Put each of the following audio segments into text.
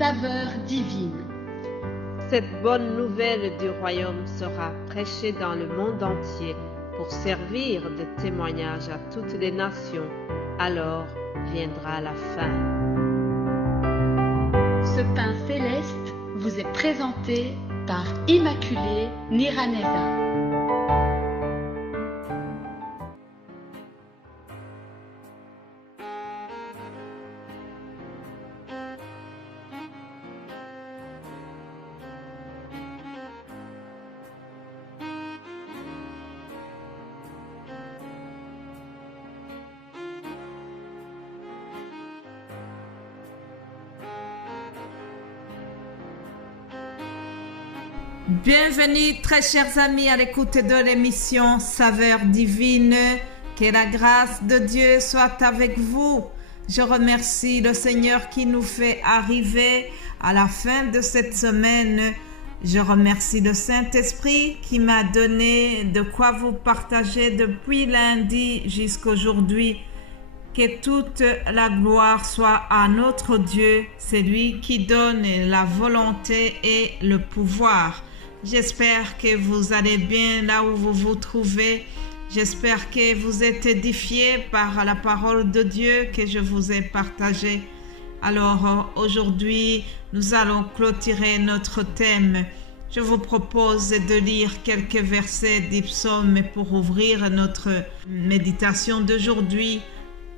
saveur divine. Cette bonne nouvelle du royaume sera prêchée dans le monde entier pour servir de témoignage à toutes les nations. Alors viendra la fin. Ce pain céleste vous est présenté par Immaculée Niraneza. Bienvenue très chers amis à l'écoute de l'émission Saveur divine. Que la grâce de Dieu soit avec vous. Je remercie le Seigneur qui nous fait arriver à la fin de cette semaine. Je remercie le Saint-Esprit qui m'a donné de quoi vous partager depuis lundi jusqu'aujourd'hui. Que toute la gloire soit à notre Dieu, c'est lui qui donne la volonté et le pouvoir. J'espère que vous allez bien là où vous vous trouvez. J'espère que vous êtes édifiés par la parole de Dieu que je vous ai partagée. Alors aujourd'hui, nous allons clôturer notre thème. Je vous propose de lire quelques versets du psaume pour ouvrir notre méditation d'aujourd'hui.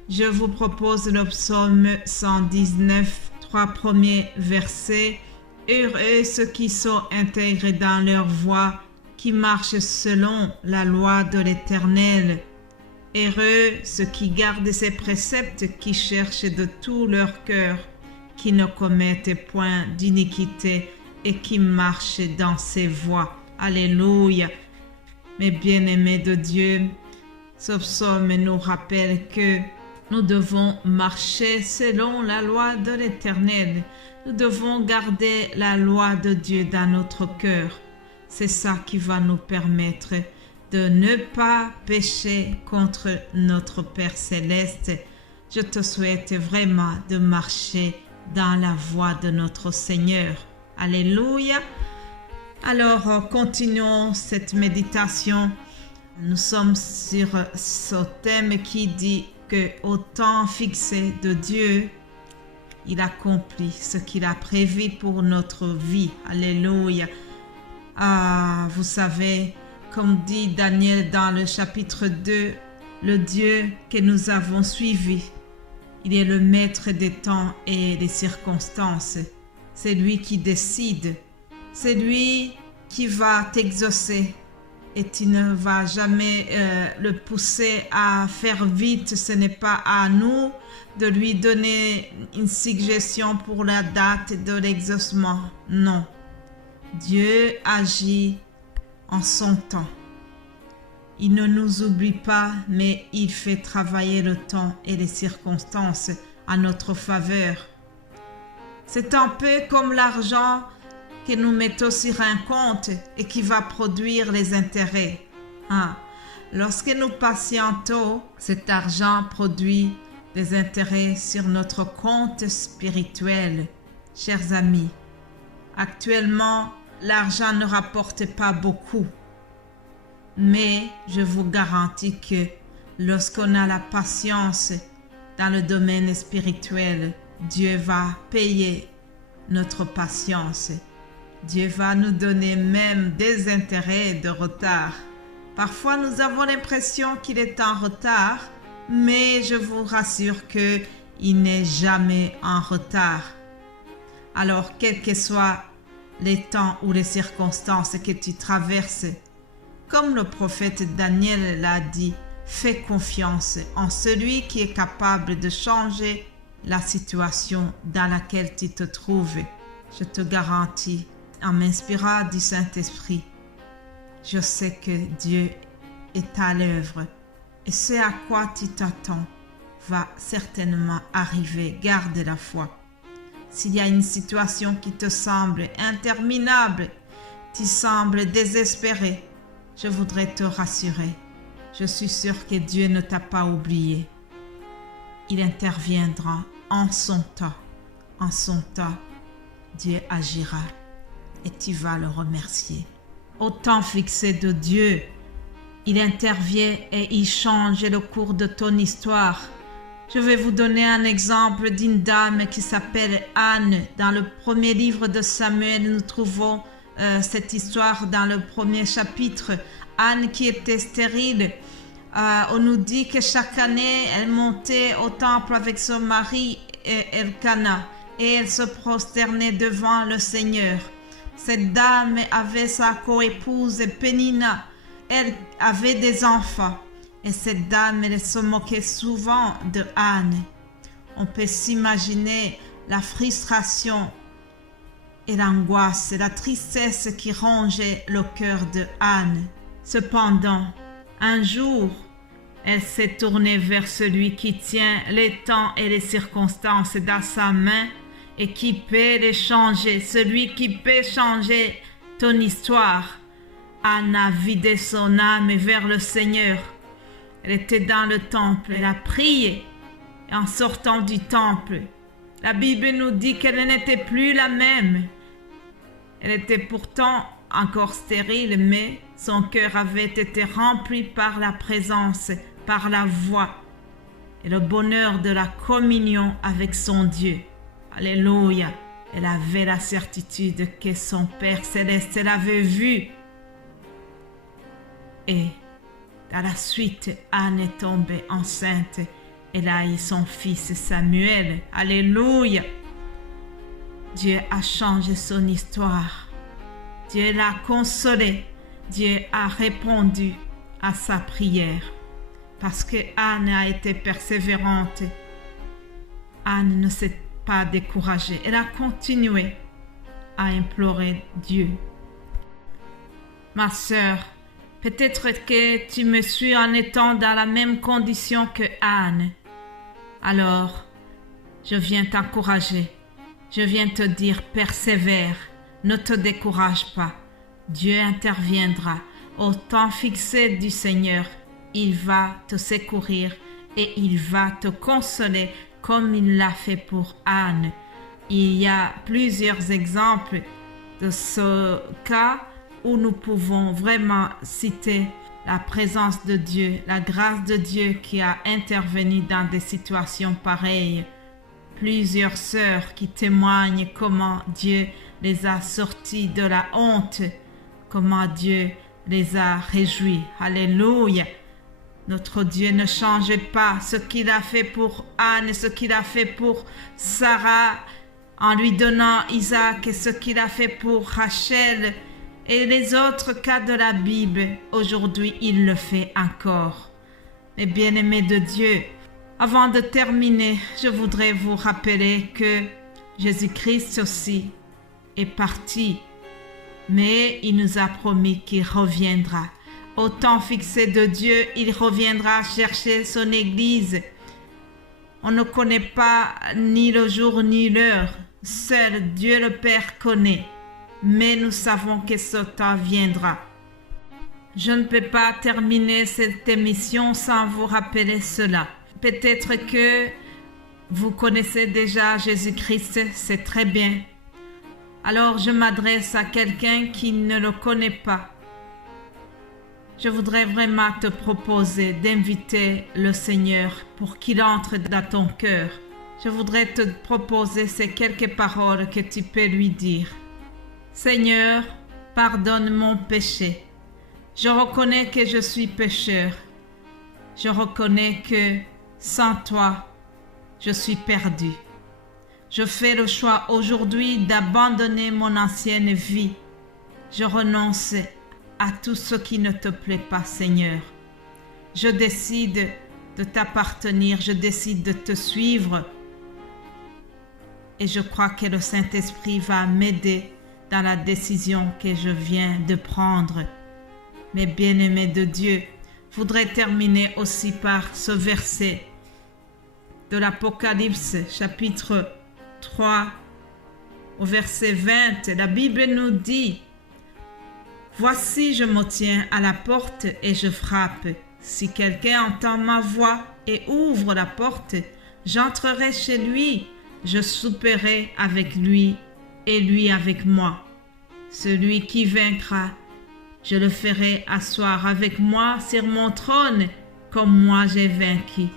Je vous propose le psaume 119, 3 premiers versets. Heureux ceux qui sont intègres dans leur voie, qui marchent selon la loi de l'Éternel. Heureux ceux qui gardent ses préceptes, qui cherchent de tout leur cœur, qui ne commettent point d'iniquité et qui marchent dans ses voies. Alléluia. Mes bien-aimés de Dieu, ce psaume nous rappelle que nous devons marcher selon la loi de l'Éternel. Nous devons garder la loi de Dieu dans notre cœur. C'est ça qui va nous permettre de ne pas pécher contre notre Père Céleste. Je te souhaite vraiment de marcher dans la voie de notre Seigneur. Alléluia. Alors, continuons cette méditation. Nous sommes sur ce thème qui dit que au temps fixé de Dieu, il accomplit ce qu'il a prévu pour notre vie. Alléluia. Ah, vous savez, comme dit Daniel dans le chapitre 2, le Dieu que nous avons suivi, il est le maître des temps et des circonstances. C'est lui qui décide. C'est lui qui va t'exaucer. Et tu ne vas jamais le pousser à faire vite. Ce n'est pas à nous de lui donner une suggestion pour la date de l'exaucement. Non. Dieu agit en son temps. Il ne nous oublie pas, mais il fait travailler le temps et les circonstances à notre faveur. C'est un peu comme l'argent que nous mettons sur un compte et qui va produire les intérêts. Lorsque nous patientons, cet argent produit des intérêts sur notre compte spirituel. Chers amis, actuellement, l'argent ne rapporte pas beaucoup. Mais je vous garantis que lorsqu'on a la patience dans le domaine spirituel, Dieu va payer notre patience. Dieu va nous donner même des intérêts de retard. Parfois, nous avons l'impression qu'il est en retard, mais je vous rassure qu'il n'est jamais en retard. Alors, quels que soient les temps ou les circonstances que tu traverses, comme le prophète Daniel l'a dit, fais confiance en celui qui est capable de changer la situation dans laquelle tu te trouves. Je te garantis, en m'inspirant du Saint-Esprit, je sais que Dieu est à l'œuvre et ce à quoi tu t'attends va certainement arriver. Garde la foi. S'il y a une situation qui te semble interminable, tu sembles désespéré, je voudrais te rassurer. Je suis sûre que Dieu ne t'a pas oublié. Il interviendra en son temps. En son temps. Dieu agira et tu vas le remercier. Au temps fixé de Dieu, il intervient et il change le cours de ton histoire. Je vais vous donner un exemple d'une dame qui s'appelle Anne. Dans le premier livre de Samuel, nous trouvons cette histoire dans le premier chapitre. Anne qui était stérile. On nous dit que chaque année, elle montait au temple avec son mari Elkana et elle se prosternait devant le Seigneur. Cette dame avait sa coépouse Pénina. Elle avait des enfants. Et cette dame, elle se moquait souvent de Anne. On peut s'imaginer la frustration et l'angoisse et la tristesse qui rongeaient le cœur de Anne. Cependant, un jour, elle s'est tournée vers celui qui tient les temps et les circonstances dans sa main et qui peut les changer, celui qui peut changer ton histoire. Anne a vidé son âme vers le Seigneur. Elle était dans le temple, elle a prié. Et en sortant du temple, la Bible nous dit qu'elle n'était plus la même. Elle était pourtant encore stérile, mais son cœur avait été rempli par la présence, par la voix et le bonheur de la communion avec son Dieu. Alléluia. Elle avait la certitude que son Père céleste l'avait vue. Et à la suite, Anne est tombée enceinte. Elle a eu son fils Samuel. Alléluia. Dieu a changé son histoire. Dieu l'a consolée. Dieu a répondu à sa prière. Parce que Anne a été persévérante. Anne ne s'est pas découragée. Elle a continué à implorer Dieu. Ma sœur, peut-être que tu me suis en étant dans la même condition que Anne. Alors, je viens t'encourager. Je viens te dire, persévère. Ne te décourage pas. Dieu interviendra. Au temps fixé du Seigneur, il va te secourir et il va te consoler comme il l'a fait pour Anne. Il y a plusieurs exemples de ce cas où nous pouvons vraiment citer la présence de Dieu, la grâce de Dieu qui a intervenu dans des situations pareilles. Plusieurs sœurs qui témoignent comment Dieu les a sorties de la honte, comment Dieu les a réjouis. Alléluia. Notre Dieu ne change pas ce qu'il a fait pour Anne, ce qu'il a fait pour Sarah en lui donnant Isaac et ce qu'il a fait pour Rachel et les autres cas de la Bible. Aujourd'hui, il le fait encore. Mes bien-aimés de Dieu, avant de terminer, je voudrais vous rappeler que Jésus-Christ aussi est parti, mais il nous a promis qu'il reviendra. Au temps fixé de Dieu, il reviendra chercher son Église. On ne connaît pas ni le jour ni l'heure. Seul Dieu le Père connaît. Mais nous savons que ce temps viendra. Je ne peux pas terminer cette émission sans vous rappeler cela. Peut-être que vous connaissez déjà Jésus-Christ, c'est très bien. Alors je m'adresse à quelqu'un qui ne le connaît pas. Je voudrais vraiment te proposer d'inviter le Seigneur pour qu'il entre dans ton cœur. Je voudrais te proposer ces quelques paroles que tu peux lui dire. Seigneur, pardonne mon péché. Je reconnais que je suis pécheur. Je reconnais que sans toi, je suis perdu. Je fais le choix aujourd'hui d'abandonner mon ancienne vie. Je renonce à tout ce qui ne te plaît pas, Seigneur. Je décide de t'appartenir, je décide de te suivre. Et je crois que le Saint-Esprit va m'aider dans la décision que je viens de prendre. Mes bien-aimés de Dieu, je voudrais terminer aussi par ce verset de l'Apocalypse, chapitre 3, au verset 20. La Bible nous dit: Voici, je me tiens à la porte et je frappe. Si quelqu'un entend ma voix et ouvre la porte, j'entrerai chez lui, je souperai avec lui et lui avec moi. Celui qui vaincra, je le ferai asseoir avec moi sur mon trône, comme moi j'ai vaincu.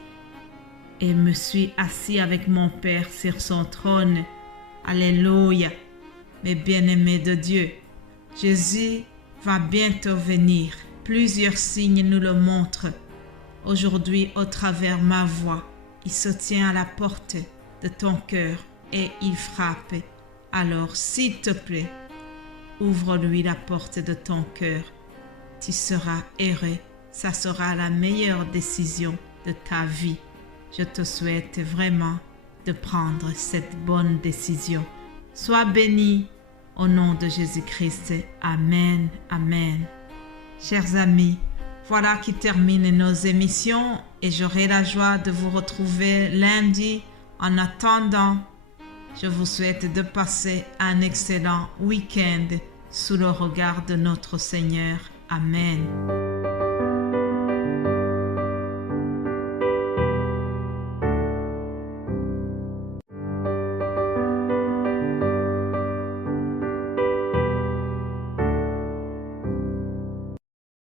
Et me suis assis avec mon Père sur son trône. Alléluia, mes bien-aimés de Dieu. Jésus va bientôt venir. Plusieurs signes nous le montrent. Aujourd'hui, au travers ma voix, il se tient à la porte de ton cœur et il frappe. Alors, s'il te plaît, ouvre-lui la porte de ton cœur. Tu seras heureux. Ça sera la meilleure décision de ta vie. Je te souhaite vraiment de prendre cette bonne décision. Sois béni au nom de Jésus-Christ. Amen. Amen. Chers amis, voilà qui termine nos émissions et j'aurai la joie de vous retrouver lundi. En attendant, je vous souhaite de passer un excellent week-end sous le regard de notre Seigneur. Amen.